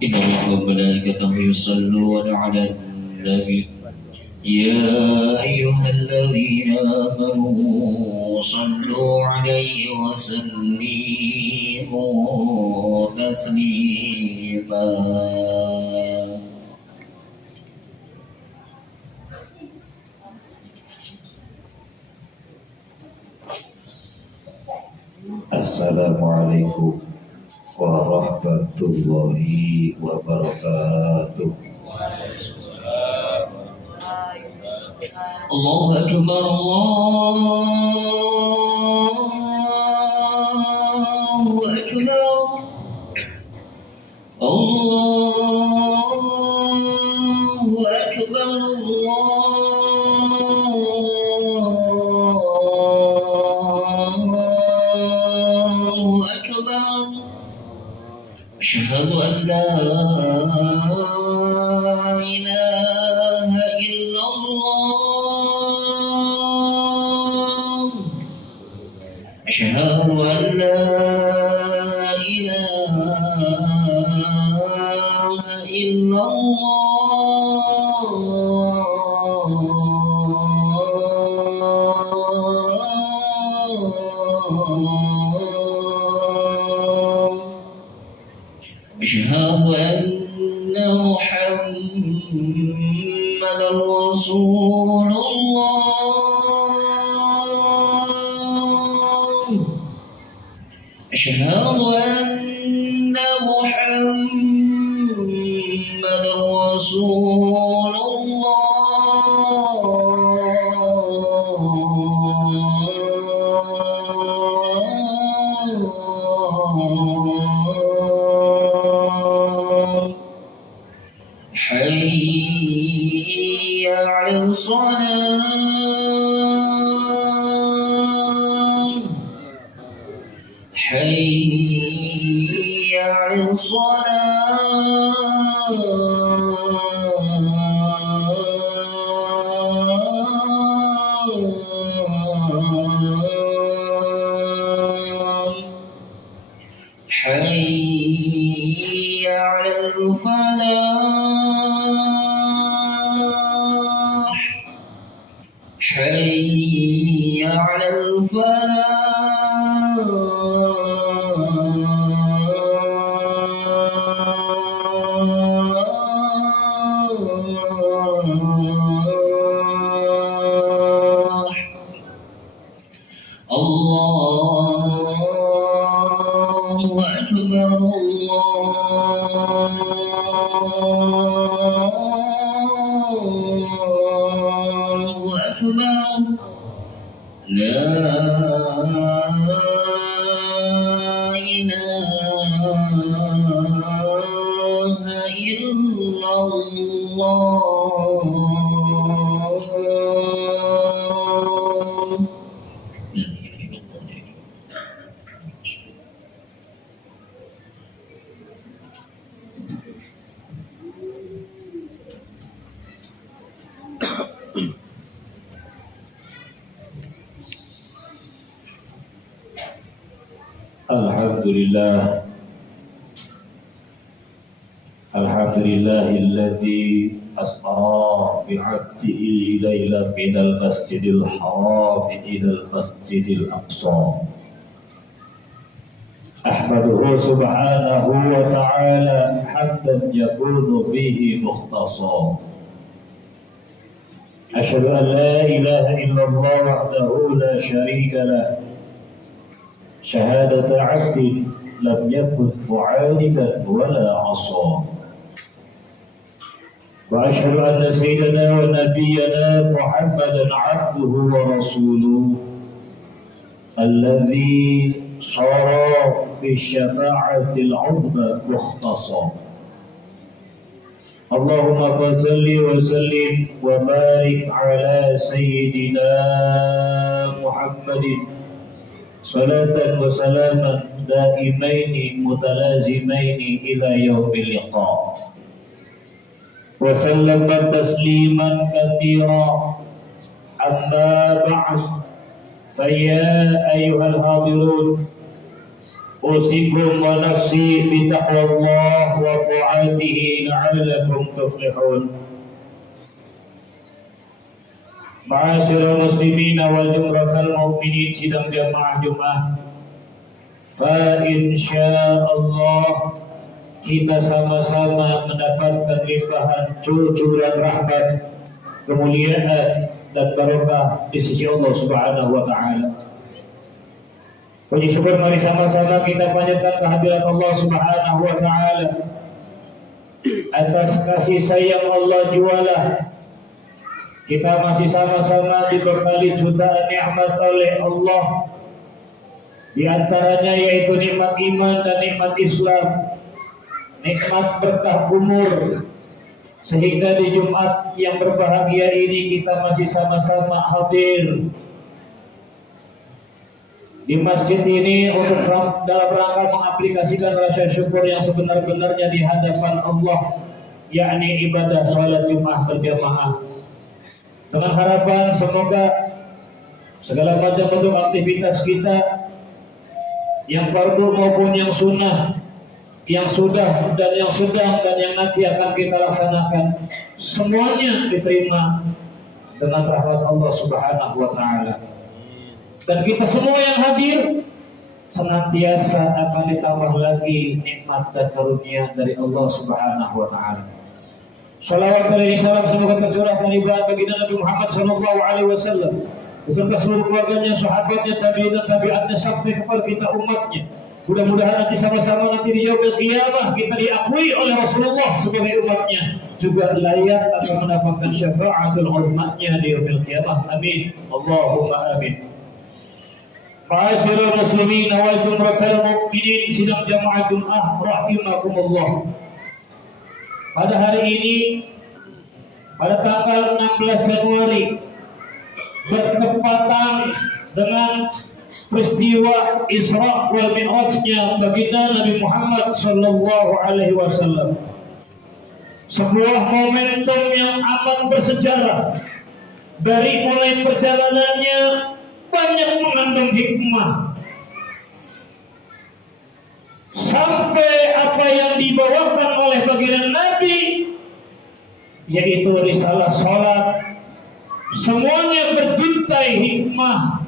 إن الله وملائكته يصلون على النبي يا أيها الذين آمنوا صلوا عليه وسلموا تسليما. Assalamualaikum warahmatullahi wabarakatuh. Allahu Akbar, Allahu Akbar, Allahu Akbar, Allahu Akbar. Asyhadu an la ilaha illallah. Asyhadu an la ilaha illallah. أشهد أن محمدا رسول الله. أشهد أن محمدا رسول الله. حي على الصلاة، حي على الصلاة، حي على الفلاح، حي على الفلاح. الله أكبر، الله أكبر. لا إله إلا الله. Alhamdulillah, alhamdulillahilladzi asra bi'abdihi laylan minal masjidil haram ilal masjidil aqsa. Ahmaduhu subhanahu wa ta'ala hamdan yakunu bihi mukhtasa. Asyhadu an la ilaha illallah wahdahu la syarika lah, syahadata 'abdin lam yakun mu'anidan wala 'asa. Wa asyhadu anna sayyidana wa nabiyyana Muhammadan 'abduhu wa rasuluhu alladzi sara fi syafa'atil 'uzma mukhtasa. Allahumma salli wa sallim wa barik ala sayyidina Muhammadin salatan wa salaman daimaini mutalazimaini ila yaumil liqa. Wa sallama tasliman katsira أما بعد فيا أيها الحاضرون أوصيكم ونفسي بتقوى الله وطاعته لعلكم تفلحون. Ma'asyiral muslimin wal jumratal mu'minin sidang jamaah Jumat. Fa insyaallah kita sama-sama mendapatkan limpahan cucuran rahmat, kemuliaan dan barokah di sisi Allah Subhanahu wa taala. Puji syukur mari sama-sama kita panjatkan kehadirat Allah Subhanahu wa taala atas kasih sayang Allah jualah. Kita masih sama-sama dibekali jutaan nikmat oleh Allah. Di antaranya yaitu nikmat iman dan nikmat Islam, nikmat berkah umur, sehingga di Jumat yang berbahagia ini kita masih sama-sama hadir di masjid ini untuk dalam rangka mengaplikasikan rasa syukur yang sebenar-benarnya di hadapan Allah, yakni ibadah sholat Jumat berjamaah. Dengan harapan semoga segala macam bentuk aktivitas kita yang fardu maupun yang sunnah, yang sudah dan yang sedang dan yang nanti akan kita laksanakan, semuanya diterima dengan rahmat Allah Subhanahu wa taala. Dan kita semua yang hadir senantiasa akan ditambah lagi nikmat dan karunia dari Allah Subhanahu wa taala. Salawat alaihi salam semoga tercurahkan ibadah baginda Nabi Muhammad sallallahu alaihi wasallam beserta seluruh keluarganya, sahabatnya, tabi'in dan tabi'atnya sampai kepada kita umatnya. Mudah-mudahan nanti sama-sama nanti di yaumil qiyamah kita diakui oleh Rasulullah sebagai umatnya, juga layak akan mendapatkan syafaatul uzmanya di yaumil qiyamah. Amin. Allahumma amin. Ma'asyiral muslimin wal jumratal mu'minin sidang jamaah Jumat rahimakumullah. Pada hari ini, pada tanggal 16 Januari, bertepatan dengan peristiwa Isra wal Mi'rajnya baginda Nabi Muhammad sallallahu alaihi wasallam. Sebuah momentum yang amat bersejarah. Dari mulai perjalanannya banyak mengandung hikmah. Sampai apa yang dibawakan oleh baginda Nabi, yaitu risalah sholat, semuanya berjintai hikmah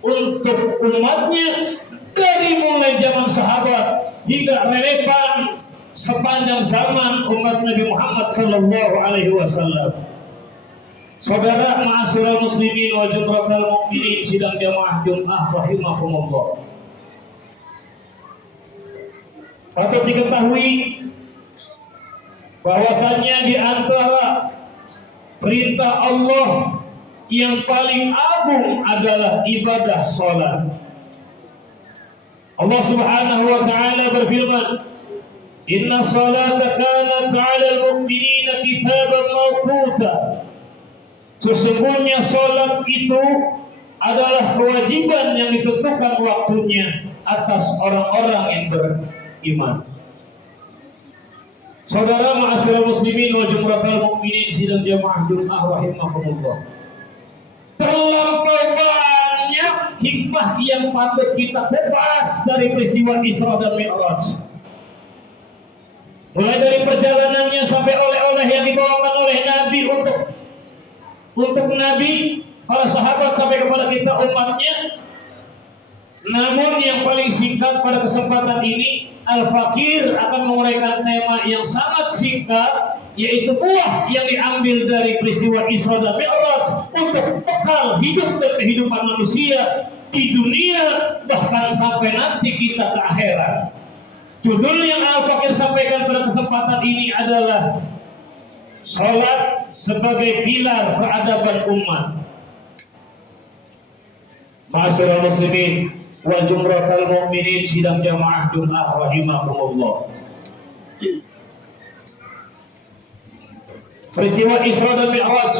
untuk umatnya dari mulai zaman sahabat hingga relevan sepanjang zaman umat Nabi Muhammad sallallahu alaihi wasallam. Saudara ma'asyiral muslimin wa jumratal mu'minin sidang jamaah Jumat rahimahumullah. Patut diketahui bahwasanya di antara perintah Allah yang paling agung adalah ibadah salat. Allah Subhanahu wa taala berfirman, "Inna salata kanat 'alal mu'minina kitaban mawquta." Sesungguhnya salat itu adalah kewajiban yang ditentukan waktunya atas orang-orang yang beriman. Saudara ma'asyiral muslimin wa jumratal mu'minin sidang jamaah Jumat rahimahumullah. Terlampau banyak hikmah yang patut kita kupas dari peristiwa Isra dan Mi'raj. Mulai dari perjalanannya sampai oleh-oleh yang dibawakan oleh Nabi untuk Nabi, para sahabat sampai kepada kita umatnya. Namun yang paling singkat pada kesempatan ini, Al-Fakir akan menguraikan tema yang sangat singkat, yaitu buah yang diambil dari peristiwa Isra dan Mi'raj untuk bekal hidup dan kehidupan manusia di dunia bahkan sampai nanti kita ke akhirat. Judul yang Al-Fakir sampaikan pada kesempatan ini adalah Salat sebagai pilar peradaban umat. Ma'asyiral muslimin wal jumratal mu'minin sidang jamaah Jumat rahimahumullah. Peristiwa Isra dan Mi'raj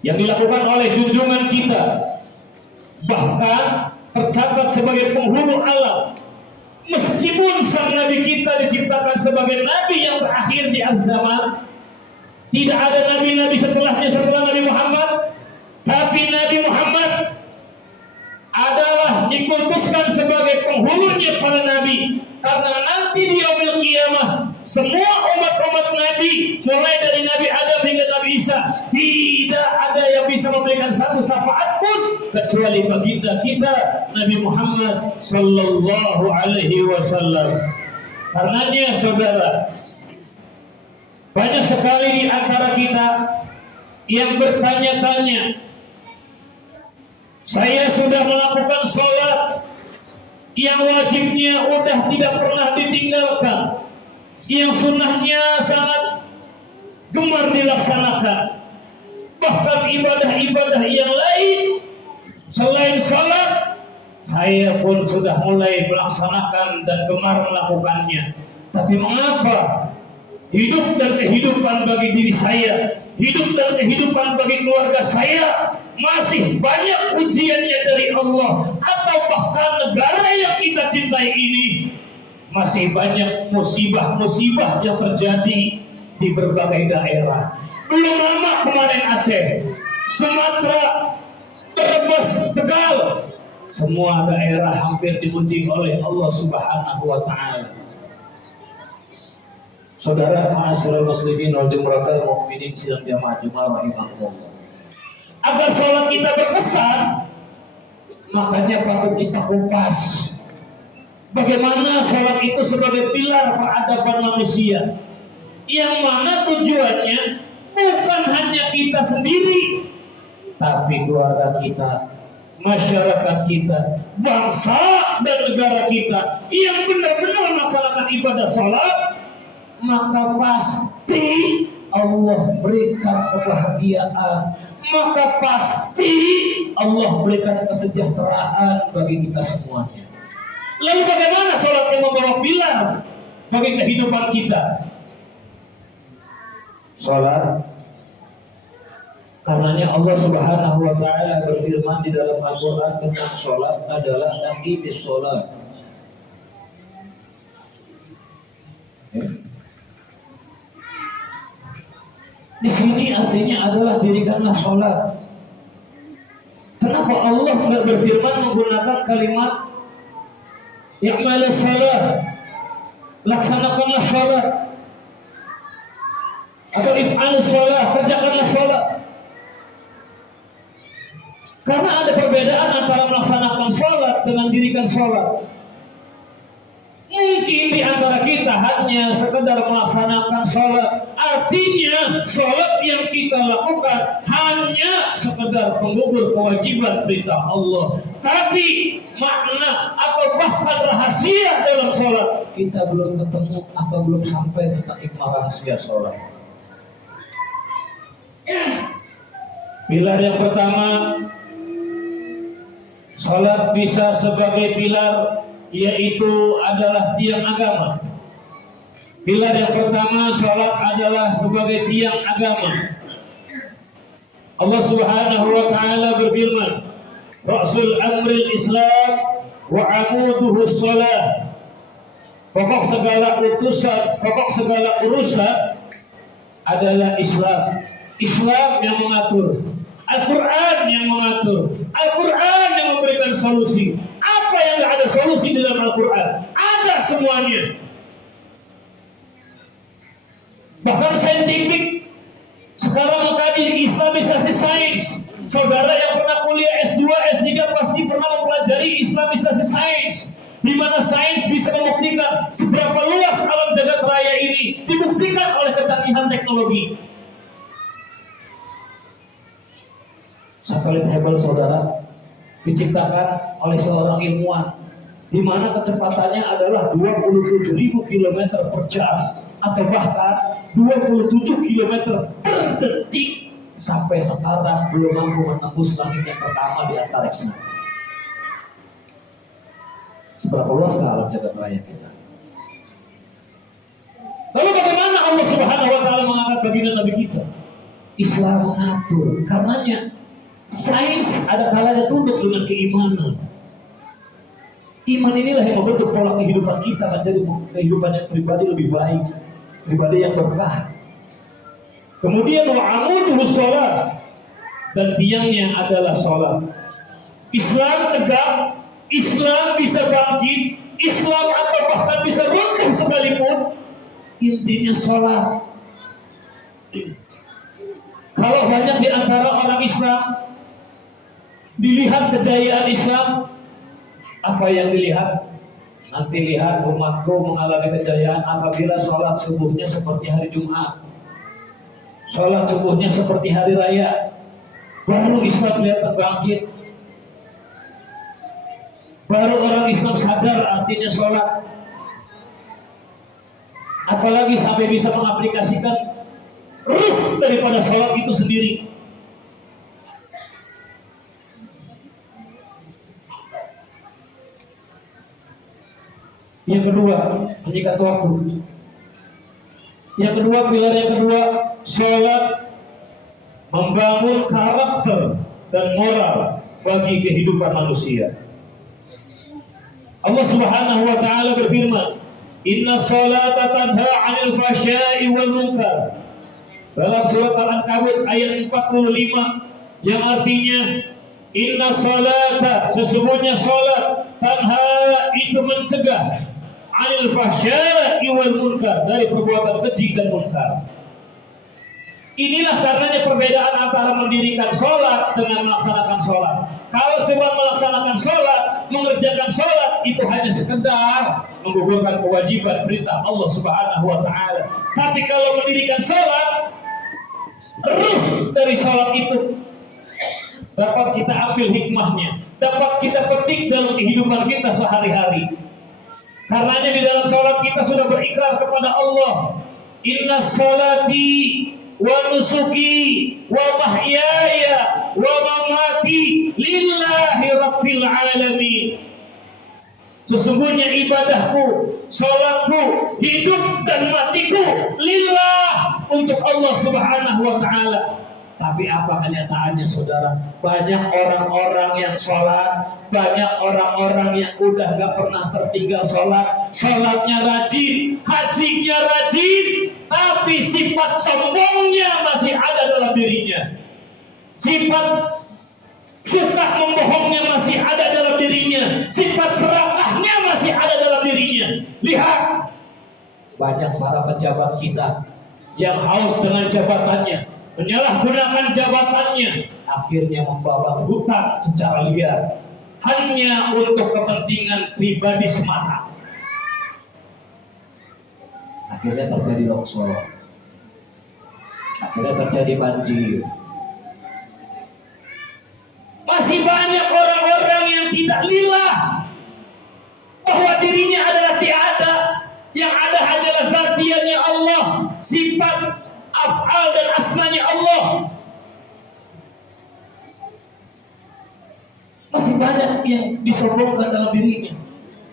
yang dilakukan oleh junjungan kita, bahkan tercatat sebagai penghulu alam. Meskipun sang Nabi kita diciptakan sebagai Nabi yang terakhir di az-zaman, Tidak ada nabi-nabi setelahnya setelah Nabi Muhammad, tapi Nabi Muhammad adalah dikultuskan sebagai penghulunya para nabi. Karena nanti di yaumil qiyamah semua umat-umat Nabi mulai dari Nabi Adam hingga Nabi Isa tidak ada yang bisa memberikan satu syafaat pun kecuali baginda kita Nabi Muhammad sallallahu alaihi wasallam. Karenanya saudara, banyak sekali di antara kita yang bertanya-tanya, saya sudah melakukan sholat yang wajibnya udah tidak pernah ditinggalkan, yang sunnahnya sangat gemar dilaksanakan, bahkan ibadah-ibadah yang lain selain sholat saya pun sudah mulai melaksanakan dan gemar melakukannya. Tapi mengapa hidup dan kehidupan bagi diri saya, hidup dan kehidupan bagi keluarga saya masih banyak ujiannya dari Allah, atau bahkan negara yang kita cintai ini masih banyak musibah-musibah yang terjadi di berbagai daerah. Belum lama kemarin Aceh, Sumatera, Brebes, Tegal, semua daerah hampir diuji oleh Allah Subhanahu wa taala. Saudara, ma'asyiral muslimin wal jumratul mu'minin sidang jamaah Jumat rahimahullah. Agar sholat kita berkesan, makanya patut kita kupas bagaimana sholat itu sebagai pilar peradaban manusia, yang mana tujuannya bukan hanya kita sendiri, tapi keluarga kita, masyarakat kita, bangsa dan negara kita yang benar-benar melaksanakan ibadah sholat, maka pasti Allah berikan kebahagiaan, maka pasti Allah berikan kesejahteraan bagi kita semuanya. Lalu bagaimana sholat yang membawa pilar bagi kehidupan kita? Sholat, karenanya Allah Subhanahu wa taala berfirman di dalam Al-Qur'an tentang sholat adalah aqimis sholat. Di sini artinya adalah dirikanlah sholat. Kenapa Allah nggak berfirman menggunakan kalimat i'malus sholat, laksanakanlah sholat, atau if'alus sholat, kerjakanlah sholat? Karena ada perbedaan antara melaksanakan sholat dengan dirikan sholat. Mungkin di antara kita hanya sekedar melaksanakan sholat, artinya sholat yang kita lakukan hanya sekedar penggugur kewajiban perintah Allah. Tapi makna atau bahkan rahasia dalam sholat kita belum ketemu atau belum sampai tentang hikmah rahasia sholat. Pilar yang pertama, sholat bisa sebagai pilar, yaitu adalah tiang agama. Pilar yang pertama, sholat adalah sebagai tiang agama. Allah Subhanahu wa taala berfirman, Rasul amril Islam wa amuduhu sholat. Pokok segala utusan, pokok segala urusan adalah Islam. Islam yang mengatur, Al-Quran yang mengatur, Al-Quran yang memberikan solusi. Apa yang tidak ada solusi di dalam Al-Quran? Ada semuanya. Bahkan saintifik sekarang mengkaji Islamisasi sains. Saudara yang pernah kuliah S2, S3 pasti pernah mempelajari Islamisasi sains, di mana sains bisa membuktikan seberapa luas alam jagat raya ini dibuktikan oleh kecanggihan teknologi. Satelit Hubble, saudara, diciptakan oleh seorang ilmuwan, di mana kecepatannya adalah 27.000 km per jam, atau bahkan 27 km per detik. Sampai sekarang belum mampu menembus langit yang pertama di antariksa. Seberapa luas alam jagat raya kita? Lalu bagaimana Allah Subhanahu wa taala mengangkat baginda Nabi kita? Islam mengatur. Karenanya sains ada kalanya tunduk dengan keimanan. Iman inilah yang membentuk pola kehidupan kita menjadi kehidupan yang pribadi lebih baik, pribadi yang berkah. Kemudian wa amuduhu sholat, dan tiangnya adalah sholat. Islam tegak, Islam bisa bangkit, Islam atau bahkan bisa runtuh sekalipun, intinya sholat. Kalau banyak di antara orang Islam dilihat kejayaan Islam, apa yang dilihat? Nanti lihat umatku mengalami kejayaan apabila sholat subuhnya seperti hari Jumat, sholat subuhnya seperti hari raya, baru Islam kelihatan bangkit, baru orang Islam sadar artinya sholat. Apalagi sampai bisa mengaplikasikan ruh daripada sholat itu sendiri. Yang kedua, menyikat waktu. Yang kedua, pilar yang kedua, sholat membangun karakter dan moral bagi kehidupan manusia. Allah Subhanahu wa taala berfirman, "Inna sholata tanha 'anil fahsya'i wal munkar." Dalam surat Al-Ankabut ayat 45 yang artinya inna sholata, sesungguhnya sholat, tanha itu mencegah 'anil fahsya'i wal munkar, dari perbuatan keji dan munkar. Inilah karenanya perbedaan antara mendirikan sholat dengan melaksanakan sholat. Kalau cuma melaksanakan sholat, mengerjakan sholat, itu hanya sekedar menggugurkan kewajiban perintah Allah Subhanahu wa taala. Tapi kalau mendirikan sholat, ruh dari sholat itu dapat kita ambil hikmahnya, dapat kita petik dalam kehidupan kita sehari-hari. Karenanya di dalam sholat kita sudah berikrar kepada Allah, inna sholati wa nusuki wa mahyaya wa mamati lillahi rabbil alamin. Sesungguhnya ibadahku, sholatku, hidup dan matiku lillah, untuk Allah Subhanahu wa ta'ala. Tapi apa kenyataannya saudara? Banyak orang-orang yang sholat, banyak orang-orang yang udah gak pernah tertinggal sholat, sholatnya rajin, hajinya rajin, tapi sifat sombongnya masih ada dalam dirinya, sifat suka membohongnya masih ada dalam dirinya, sifat serakahnya masih ada dalam dirinya. Lihat, banyak para pejabat kita yang haus dengan jabatannya, menyalahgunakan jabatannya, akhirnya membawa hutang secara liar hanya untuk kepentingan pribadi semata. Akhirnya terjadi longsor, akhirnya terjadi banjir. Masih banyak orang-orang yang tidak lillah, bahwa dirinya adalah tiada, yang ada hanyalah zatiannya Allah, sifat af'al dan asmanya Allah. Masih banyak yang disombongkan dalam dirinya.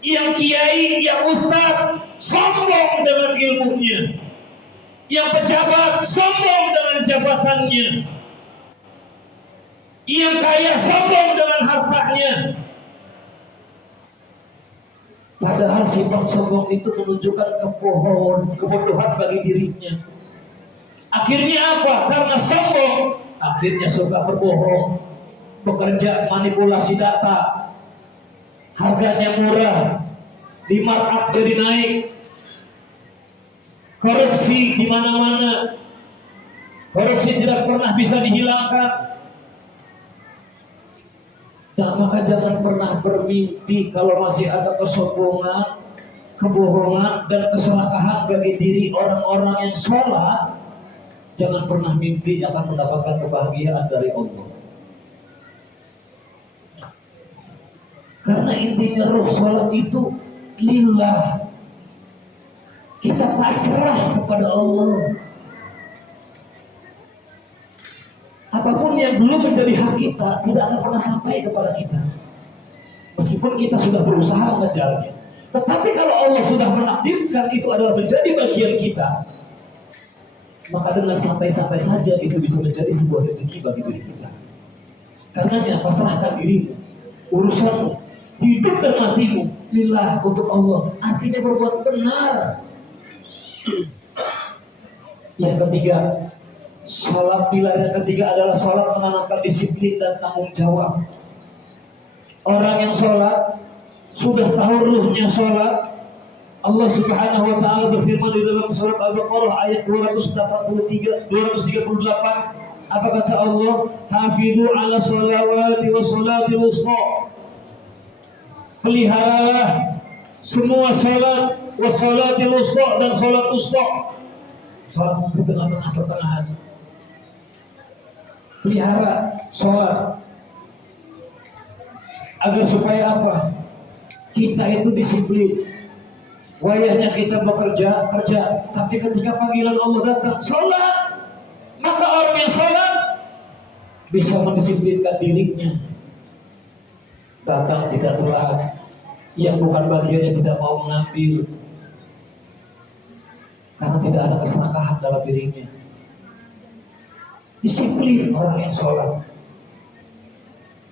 Yang kiai, yang ustaz sombong dengan ilmunya, yang pejabat sombong dengan jabatannya, yang kaya sombong dengan hartanya. Padahal sifat sombong itu menunjukkan kebodohan bagi dirinya. Akhirnya apa? Karena sombong, akhirnya suka berbohong, bekerja manipulasi data, harganya murah, di markup jadi naik, korupsi di mana-mana, korupsi tidak pernah bisa dihilangkan. Dan maka jangan pernah bermimpi kalau masih ada kesombongan, kebohongan, dan keserakahan bagi diri orang-orang yang sholat. Jangan pernah mimpi akan mendapatkan kebahagiaan dari Allah. Karena intinya roh sholat itu lillah. Kita pasrah kepada Allah. Apapun yang belum menjadi hak kita tidak akan pernah sampai kepada kita, meskipun kita sudah berusaha mengejarnya. Tetapi kalau Allah sudah menakdirkan itu adalah menjadi bagian kita, maka dengan santai-santai saja itu bisa menjadi sebuah rezeki bagi diri kita. Karenanya pasrahkan dirimu, urusanmu, hidup dan matimu lillah, untuk Allah. Artinya berbuat benar. Yang ketiga, Sholat pilar yang ketiga adalah sholat menanamkan disiplin dan tanggung jawab. Orang yang sholat sudah tahu ruhnya sholat. Allah Subhanahu wa taala berfirman di dalam surat Al-Baqarah ayat 238. Apa kata Allah? Hafizu 'ala sholawati wa sholatil wusta. Peliharalah semua sholat wa sholatil wusta dan sholat wusta. Sholat di tengah-tengah pertengahan. Pelihara sholat agar supaya apa? Kita itu disiplin. Wayahnya kita bekerja, tapi ketika panggilan Allah datang, sholat, maka orang yang sholat bisa mendisiplinkan dirinya. Datang tidak telat, yang bukan bagiannya tidak mau mengambil, karena tidak ada keserakahan dalam dirinya. Disiplin orang yang sholat.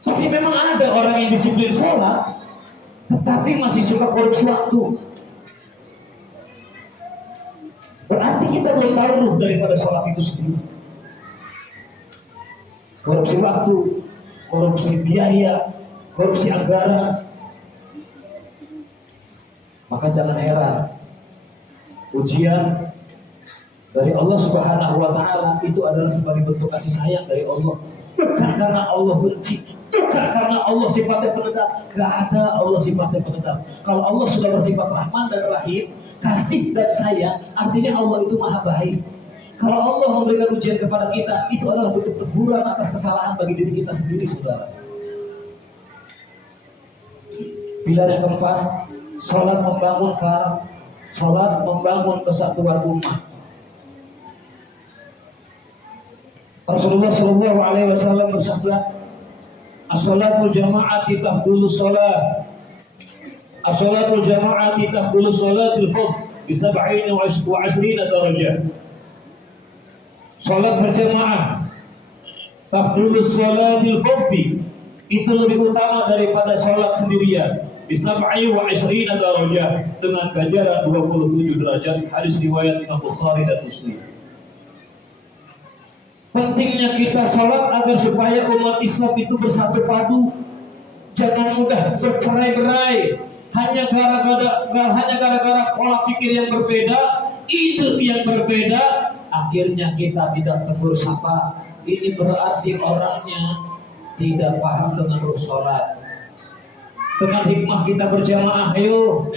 Tapi memang ada orang yang disiplin sholat, tetapi masih suka korupsi waktu. Berarti kita belum tahu ruh daripada sholat itu sendiri. Korupsi waktu, korupsi biaya, korupsi anggaran. Maka jangan heran, ujian dari Allah Subhanahu wa taala itu adalah sebagai bentuk kasih sayang dari Allah. Bukan karena Allah benci, bukan karena Allah sifatnya penetap. Gak ada Allah sifatnya penetap. Kalau Allah sudah bersifat Rahman dan Rahim, kasih dan sayang, artinya Allah itu maha baik. Kalau Allah memberikan ujian kepada kita, itu adalah bentuk teguran atas kesalahan bagi diri kita sendiri, saudara. Pilar yang keempat, sholat membangun kesatuan umat. Rasulullah Shallallahu Alaihi Wasallam bersabda, as-sholatul jama'ati tafdulu sholat, as-sholatul jama'ati tafdulu sholatil fardh bi 27 darajah. Sholat berjamaah tafdulu sholatil fardh itu lebih utama daripada sholat sendirian bi 27 darajah dengan ganjaran 27 derajat. Hadis riwayat Imam Bukhari dan Muslim. Pentingnya kita sholat agar supaya umat Islam itu bersatu padu, jangan mudah bercerai-berai hanya gara-gara pola pikir yang berbeda, ide yang berbeda. Akhirnya kita tidak tegur sapa. Ini berarti orangnya tidak paham dengan ruh sholat. Dengan hikmah kita berjamaah, ayo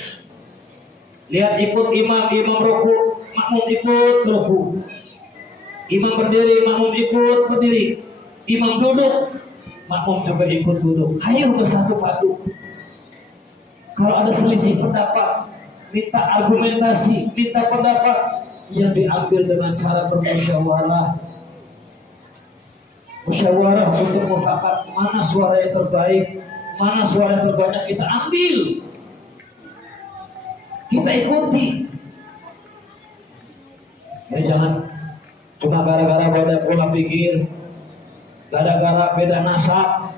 lihat, ikut imam ruku, makmum ikut ruku. Imam berdiri, makmum ikut berdiri. Imam duduk, makmum juga ikut duduk. Ayo bersatu padu. Kalau ada selisih pendapat, minta argumentasi, minta pendapat yang diambil dengan cara bermusyawarah. Musyawarah untuk mufakat, mana suara yang terbaik, mana suara yang terbanyak, kita ambil, kita ikuti. Ya, jangan cuma gara-gara beda pola pikir, gara-gara beda nasab,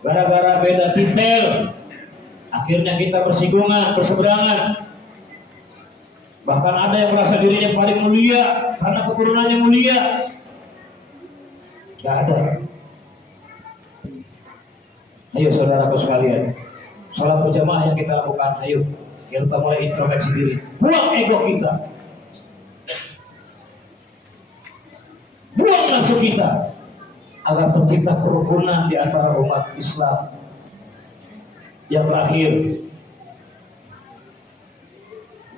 gara-gara beda titel, akhirnya kita bersinggungan, berseberangan. Bahkan ada yang merasa dirinya paling mulia karena keturunannya mulia. Gak ada. Ayo saudaraku sekalian, sholat berjamaah yang kita lakukan, ayo kita mulai introspeksi diri, buang ego kita, buang nafsu kita, agar tercipta kerukunan di antara umat Islam. Yang terakhir,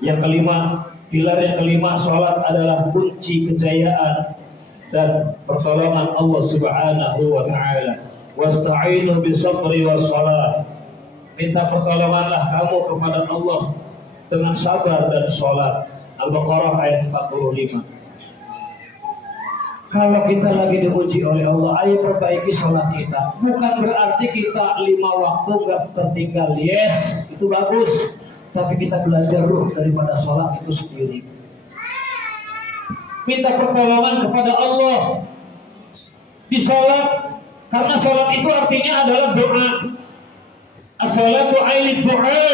yang kelima, pilar yang kelima, sholat adalah kunci kejayaan dan pertolongan Allah Subhanahu wa taala. Wasta'inu bisabri wassalah. Minta pertolonganlah kamu kepada Allah dengan sabar dan sholat. Al-Baqarah ayat 45. Kalau kita lagi diuji oleh Allah, ayo perbaiki sholat kita. Bukan berarti kita 5 waktu nggak tertinggal. Yes, itu bagus. Tapi kita belajar ruh daripada sholat itu sendiri. Minta pertolongan kepada Allah di sholat, karena sholat itu artinya adalah doa. As-sholatu ailid doa.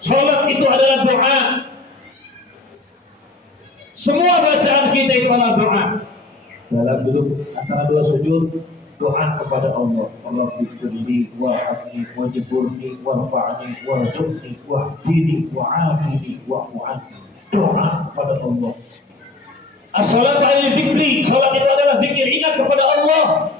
Sholat itu adalah doa. Semua bacaan kita itu adalah doa. dalam duduk antara dua sujud doa kepada Allah. Allah firli wa'afni wajburni warfa'ni warzuqni wahdini wa'afini wa'fu'anni. Doa kepada Allah. As-salatu ala dzikri, salat itu adalah zikir, ingat kepada Allah.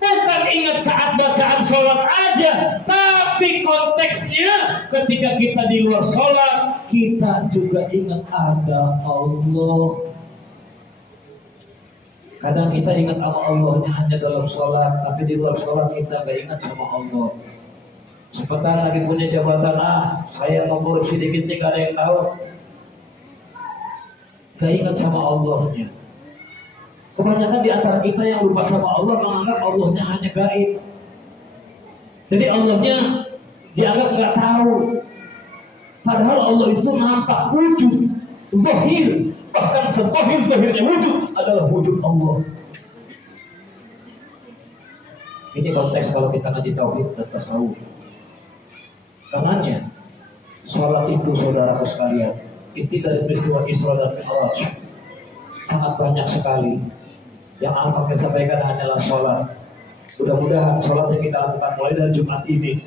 Bukan ingat saat bacaan salat aja, tapi konteksnya ketika kita di luar salat, kita juga ingat ada Allah. Kadang kita ingat sama Allahnya hanya dalam sholat, tapi di luar sholat kita gak ingat sama Allah. Sebentar lagi punya jabatan, saya mau korupsi dikit nih, gak ada yang tahu. Gak ingat sama Allahnya. Kebanyakan di antara kita yang lupa sama Allah menganggap Allahnya hanya gaib. Jadi Allahnya dianggap gak tahu. Padahal Allah itu nampak wujud, zahir. Bahkan sezahir-zahirnya wujud adalah wujud Allah. Ini konteks kalau kita ngaji tauhid dan tasawuf. Karenanya, sholat itu saudaraku sekalian, inti dari peristiwa Isra dan Mi'raj sangat banyak sekali. Yang akan kita sampaikan hanyalah sholat. Mudah-mudahan sholat yang kita lakukan mulai dari Jumat ini,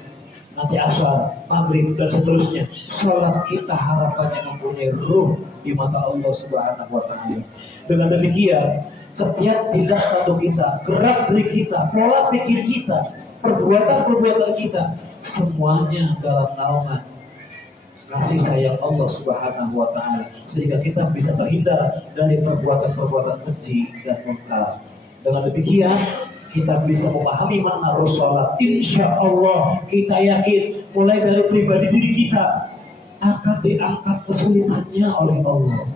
nanti asar, maghrib dan seterusnya, sholat kita harapannya mempunyai ruh di mata Allah Subhanahu wa Ta'ala. Dengan demikian, setiap tindak tanduk kita, gerak gerik kita, pola pikir kita, perbuatan kita, semuanya dalam naungan kasih sayang Allah Subhanahu wa Ta'ala, sehingga kita bisa terhindar dari perbuatan-perbuatan keji dan munkar. Dengan demikian, kita bisa memahami makna roh salat. Insya Allah kita yakin mulai dari pribadi diri kita akan diangkat kesulitannya oleh Allah,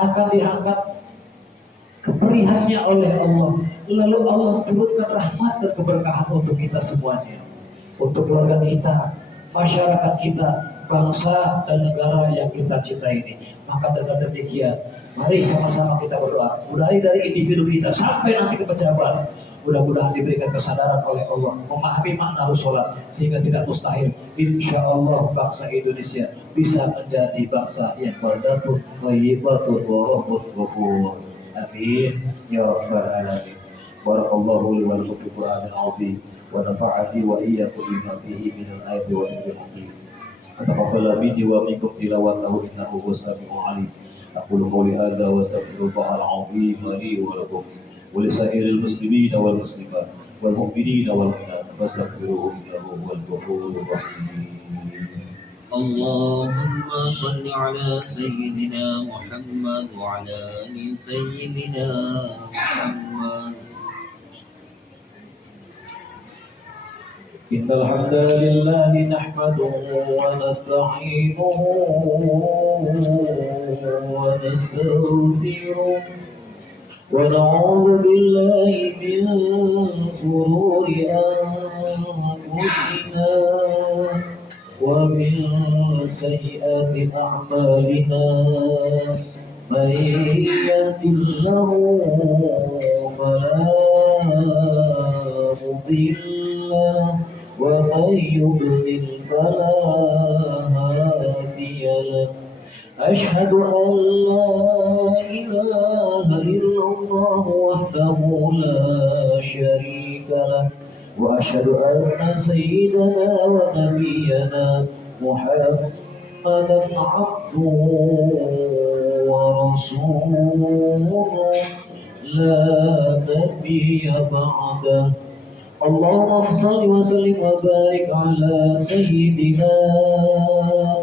akan diangkat keperihannya oleh Allah. Lalu Allah turunkan rahmat dan keberkahan untuk kita semuanya, untuk keluarga kita, masyarakat kita, bangsa dan negara yang kita cintai ini. Maka dengan demikian, mari sama-sama kita berdoa, mulai dari individu kita sampai nanti ke pejabat. Mudah-mudahan diberikan kesadaran oleh Allah, memahami makna sholat, sehingga tidak mustahil insya Allah bangsa Indonesia bisa menjadi bangsa yang baldatun thayyibatun wa rahmatun ghafur. Amin ya rabbal alamin. Barakallahu li wa lakum bil Qur'anil azim wa nafa'ani wa iyyakum bima fihi min al-ayati wa dhikril hakim. Taqabbal minni wa minkum tilawatahu innahu huwas samiul alim. Aqulu qawli hadza wa astaghfirullahal azim li wa lakum ولسائر المسلمين والمسلمات والمؤمنين والمؤمنات فاستغفروه انه هو الغفور الرحيم. اللهم صل على سيدنا محمد وعلى ال سيدنا محمد. إن الحمد لله نحمده ونستعينه ونستغفره ونعوذ بالله من شرور أنفسنا ومن سيئات أعمالنا. من يهد الله فلا مضل له ومن يضلل فلا هادي له. أشهد أن لا إله إلا الله وحده لا شريك له وأشهد أن سيدنا ونبينا محمدا عبده ورسوله لا نبي بعده. اللهم صل وسلم وبارك على سيدنا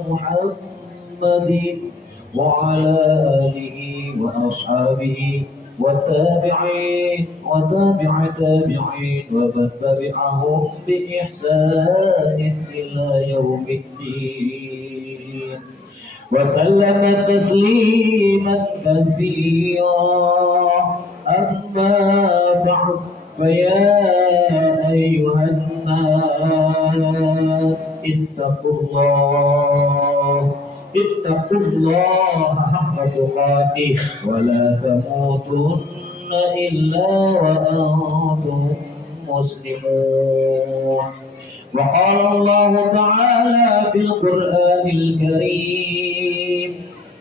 محمد وعلى آله وأصحابه والتابعين وتابع تابعين ومن تبعهم بإحسان إلى يوم الدين وسلم تسليما كثيرا. أما بعد، فيا أيها الناس اتقوا الله حق تقاته ولا تموتن إلا وأنتم مسلمون. وقال الله تعالى في القرآن الكريم: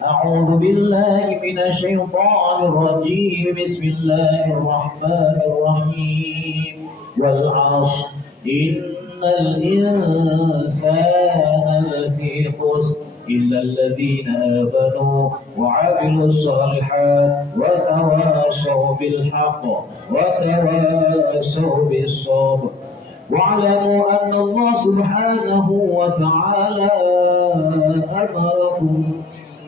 أعوذ بالله من الشيطان الرجيم. بسم الله الرحمن الرحيم. والعصر إن الإنسان لفي خسر إلا الذين آمنوا وعملوا الصالحات وتواصوا بالحق وتواصوا بالصبر. واعلموا أن الله سبحانه وتعالى أمركم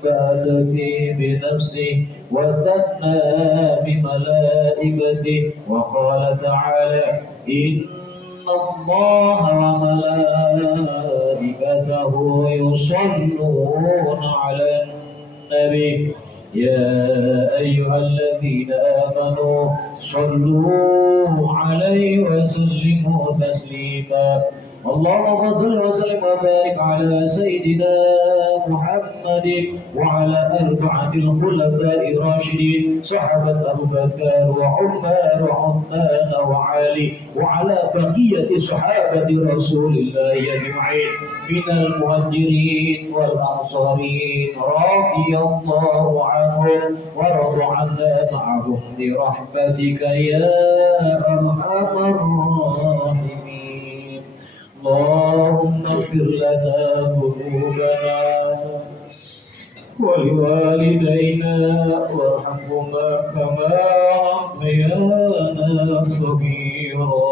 بعدته بنفسه وثنى بملائكته وقال تعالى: إن الله وملائكته يصلون على النبي يا أيها الذين آمنوا صلوا عليه وسلموا تسليما. اللهم صل وسلم وبارك على سيدنا محمد وعلى أربعة الخلفاء الراشدين صحابة أبو بكر وعمر وعثمان وعلي وعلى بقية صحابة رسول الله أجمعين من المهاجرين والأنصارين رضي الله عنهم ورضوا عنا معهم برحمتك يا أرحم الراحمين. اللهم اغفر لنا ذنوبنا ولوالدينا وارحمهما كما ربيانا صغيرا.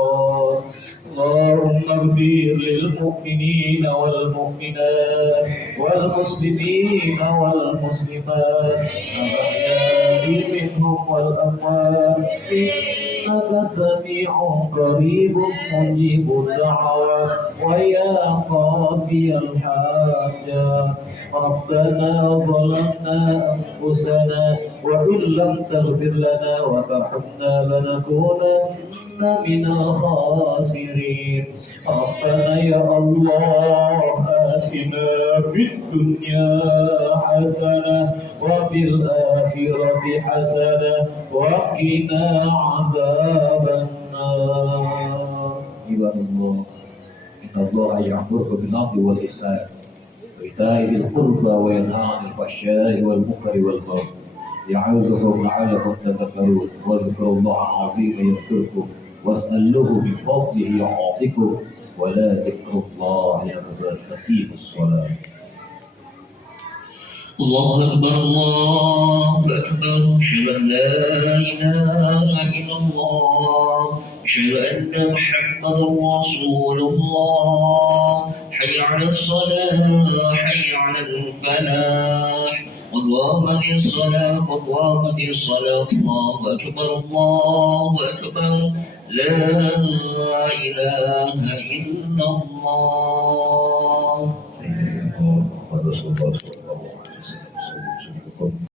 اللهم اغفر للمؤمنين والمؤمنات والمسلمين والمسلمات الأحياء منهم والأموات إنك سميع قريب مجيب الدعوات ويا قاضي الحاجات. ربنا ظلمنا أنفسنا وإن لم تغفر لنا وترحمنا لنكونن من الخاسرين. ربنا يا الله آتنا في الدنيا حسنة وفي الآخرة حسنة وقنا عذاب النار. عباد الله إن الله يأمر بالعدل والإحسان وإيتاء ذي القربى وينهى عن الفحشاء والمنكر والبغي يعظكم لعلكم تذكرون. واذكروا الله العظيم يذكركم واسألوه من فضله يعطيكم ولا ذكر الله أكبر. أقيموا الصلاة. الله أكبر الله أكبر. أشهد أن لا إله إلا الله. أشهد أن محمدا رسول الله. حي على الصلاة حي على الفلاح. قامت الصلاة قامت الصلاة. الله أكبر الله أكبر. لا إله إلا الله.